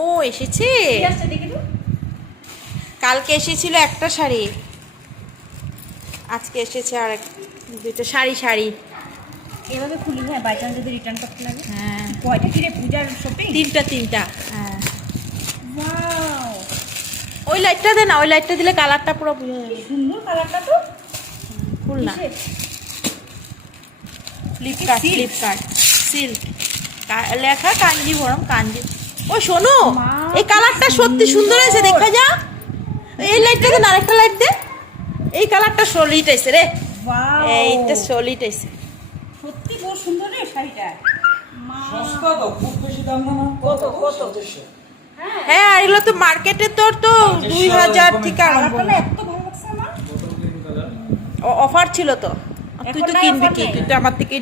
ও এসেছে, কালকে এসেছিল একটা শাড়ি, আজকে এসেছে আর দুটো শাড়ি। শাড়ি এভাবে খুলি, হ্যাঁ, বাই চান্স যদি রিটার্ন করতে লাগে। হ্যাঁ, কয়টা কিরে পূজার শপিং? তিনটা। হ্যাঁ, ওয়াও, ওই লাইটটা দে না, ওই লাইটটা দিলে কালারটা পুরো বোঝা যাবে। সুন্দর কালারটা তো। ফুল না, কিসের? ফ্লিপকার্ট সিল্ক লেখা, কাঞ্জিভরম কাঞ্জি। ও শোনো, মা, এই কালারটা সত্যি সুন্দর হয়েছে, দেখা যা। এই লাইটটা দে না, আরেকটা লাইট দে। এই কালারটা সলিড আইছে রে, ওয়াও, এইটা সলিড আইছে। সত্যি বহুত সুন্দর রে শাড়িটা। মা, সস্তা তো, খুব বেশি দাম না। কত? 2700। হ্যাঁ, আর এগুলো তো মার্কেটে তোর তো 2000 থেকে আরম্ভ। কালারটা এত ভালো লাগছে আমার। বোতল গ্রিন কালার। অফার ছিল তো, তুই তো এখন নাই কিনবি offer কি, নেই। তুই তো আমার থেকে